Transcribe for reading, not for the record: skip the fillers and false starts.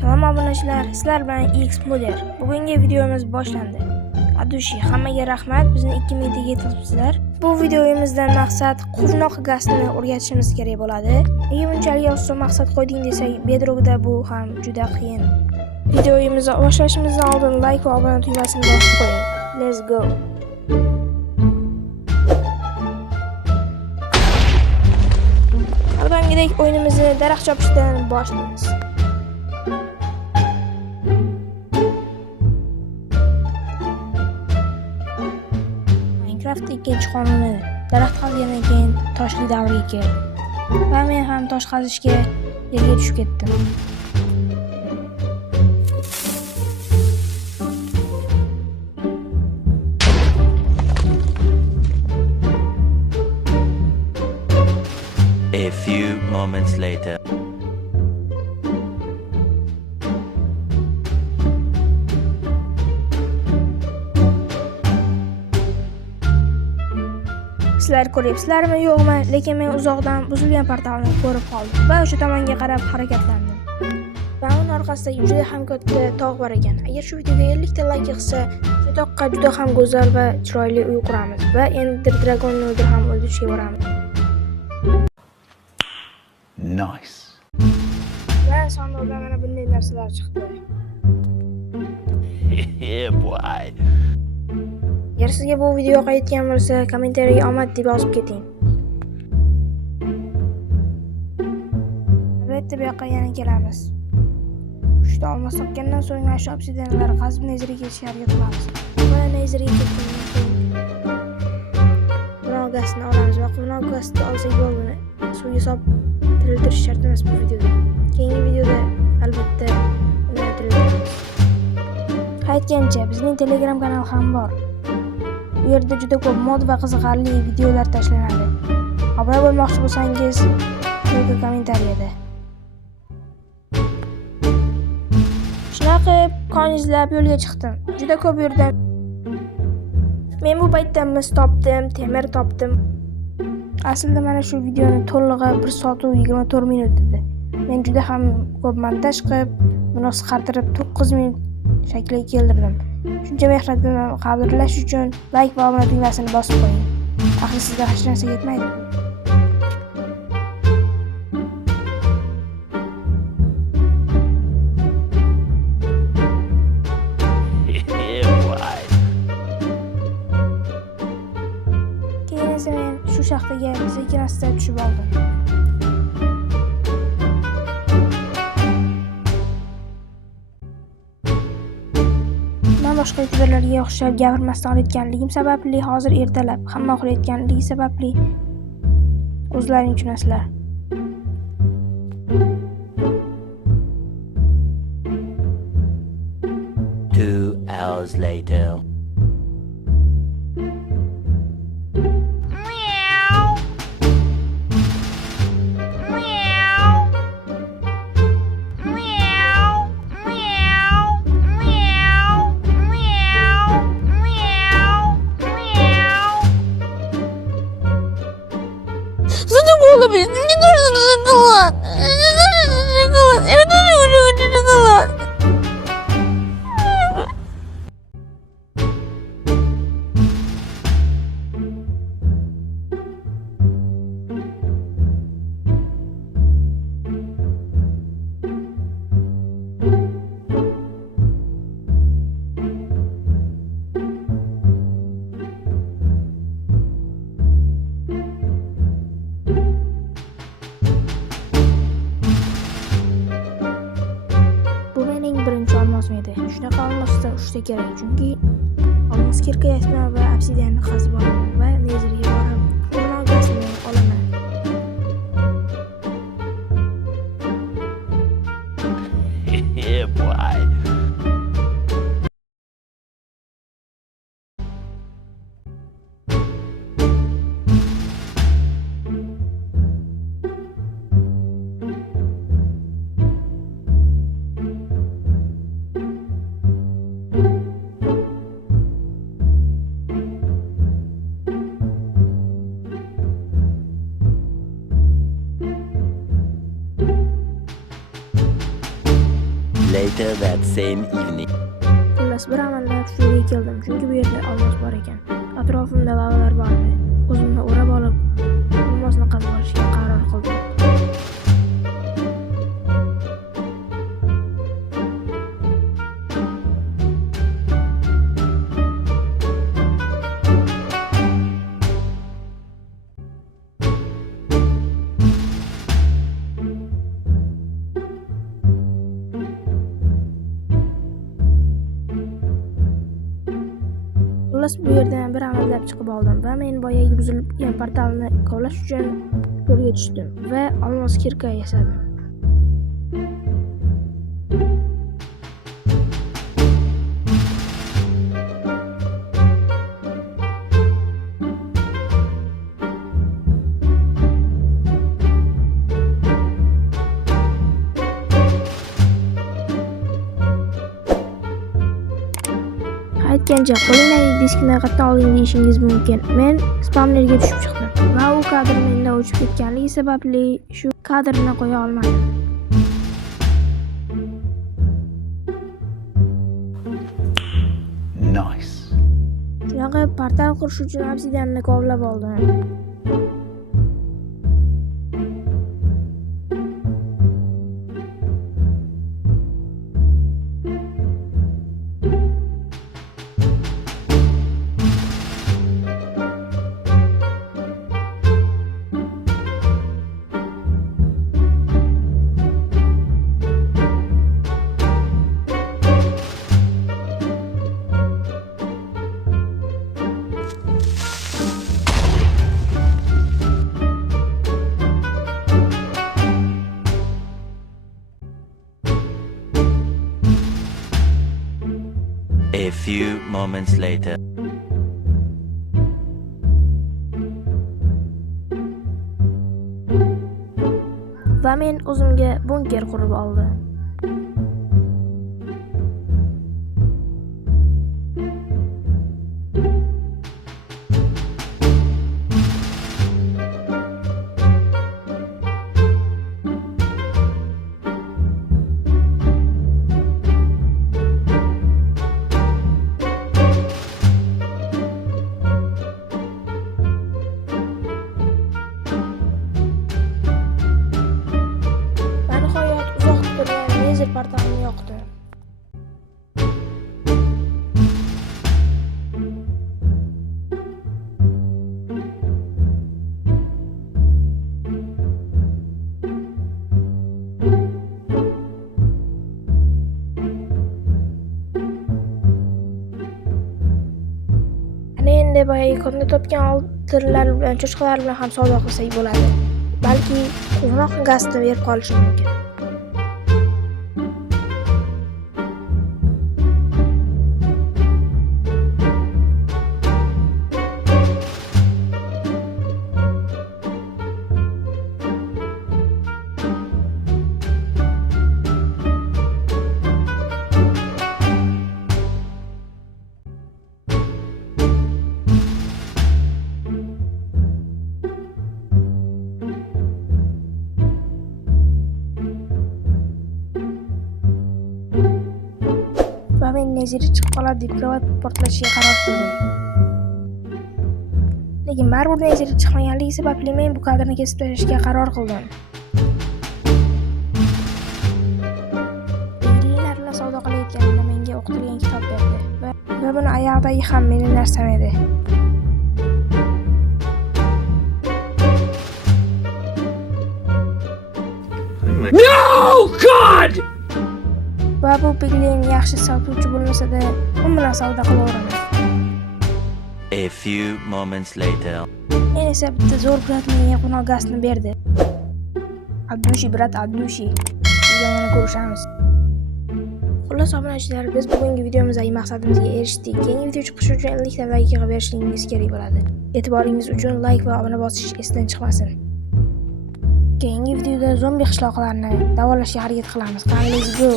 Salom obunachilar, sizlar bilan X Model. Bugungi videomiz boshlandi. Adushi, hammaga rahmat, bizni 2 minutaga yetkazibsizlar. Bu videomizdan maqsad quvnoq gazni o'rgatishimiz kerak bo'ladi. Nega bunchalik oson maqsad qo'yding desak, Bedrockda bu ham juda qiyin. Videomizni boshlashimizdan oldin like va obuna tugmasini bosib qo'ying. Let's go. Har doimgidek o'yinimizni daraxt chopishdan boshlaymiz. Minecraft ikkinchi qonuni daraxt qazgandan keyin toshli davrga keldi. Va men ham tosh qazishga yerga tushib ketdim. A few moments later. Sizlar ko'ryapsizlarmi yo'qmi, lekin men uzoqdan buzilgan portalni ko'rib qoldim va o'sha tomonga qarab harakatlandim. Va uning orqasida juda ham katta tog' bor ekan. Agar shu videoga 50 ta like yig'sa, shu tog'ga juda ham go'zal va chiroyli uy quramiz va Ender Dragonni ham o'ldirishga boramiz. Nice. Va sanduqdan mana bunday narsalar chiqdi. Yeah, boy. Agar sizga bu video yoqayotgan bo'lsa, kommentariyaga omad deb yozib keting. Albatta bu yoqqa yana kelamiz. Uchta olmos topgandan so'ng mana shu obsidianlar qazib nezriga ketishga harakat qilamiz. Va nezriga ketgandan keyin quvnoq gazini olamiz va quvnoq gazni olsak bo'ldi. Suvga solib tiriltirish shart emas bu videoda. Keyingi videoda albatta uni tiriltiramiz. Aytgancha, bizning Telegram kanal ham bor. Bu yerda juda ko'p mod va qiziqarli videolar tashlanadi. Obuna bo'lmoqchi bo'lsangiz, yoki kommentariyada. Shunaqa qon izlab yo'lga chiqdim. Juda ko'p yurdim. Men bu paytda mis topdim, temir topdim. Aslida mana shu videoni to'lig'i 1 soat 24 minut edi. Men juda ham ko'p montaj qilib, buni qisqartirib 9 minut shakliga keltirdim. Shuncha mehnatni qadrlash uchun like va obuna tugmasini bosib qo'ying. Axir sizga hech narsa yetmaydi. Yeah, boy. Keyin esa men shu shaxtaga sekin-asta tushib oldim. Boshqa youtuberlarga o'xshab gapirmasdan olayotganligim sababli hozir ertalab hamma uxlayotganligi sababli o'zlaring tushunasizlar. 2 hours later. Shunaqa olmosda 3 ta kerak, chunki olmos kirkayapman va obsidianni qazib olaman va nezriga borib quvnoq gazni olaman. Yeah, boy. later that same evening. Xullas bir amallab shu yerga keldim, chunki bu yerda olmos bor ekan. Atrofimda lavalar bor edi. O'zimni o'rab olib, olmosni qazib olishga qaror qildim. Xullas bu yerdan bir amallab chiqib oldim va men boyagi buzilgan portalni kovlash uchun yo'lga tushdim va olmos kirka yasadim. Aytgancha qo'lingdagi diskni qayerdan olding deyishingiz mumkin. Men spamlerga tushib chiqdim va u kadr mendan o'chib ketganligi sababli shu kadrni qo'ya olmadim. Nice. Shunaqa portal qurish uchun obsidianni kovlab oldim. A few moments later. Va men o'zimga bunker qurib oldim. Portalni yoqdi. Ana endi boyagi kunda topgan oltinlar bilan, cho'chqalar bilan ham savdo qilsak bo'ladi. Balki quvnoq gazni berib qolishi mumkin. Va men neziri chiqib qoladi deb krovat portlashiga qaror qildim. Lekin baribir neziri chiqmaganligi sababli men bu kadrni kesib tashlashga qaror qildim. Bilginlar bilan savdo qilayotganimda menga o'qitilgan kitob berdi va buni oyoqdagi ham mening narsam edi. No, God! Va bu Piglin yaxshi sotuvchi bo'lmasa-da, u bilan savdo qilaveraman. A few moments later. Men esa bitta zo'r brat menga qo'noq gazni berdi. Abdushi brat, Abdushi. Bizdan yana ko'rishamiz. Xullas obunachilar, biz bugungi videomizdagi maqsadimizga erishdik. Keyingi video chiqishi uchun endilikda like berishingiz kerak bo'ladi. E'tiboringiz uchun like va obuna bosish esdan chiqmasin. Keyingi videoda zombi qishloqlarni davolashga harakat qilamiz. Let's go.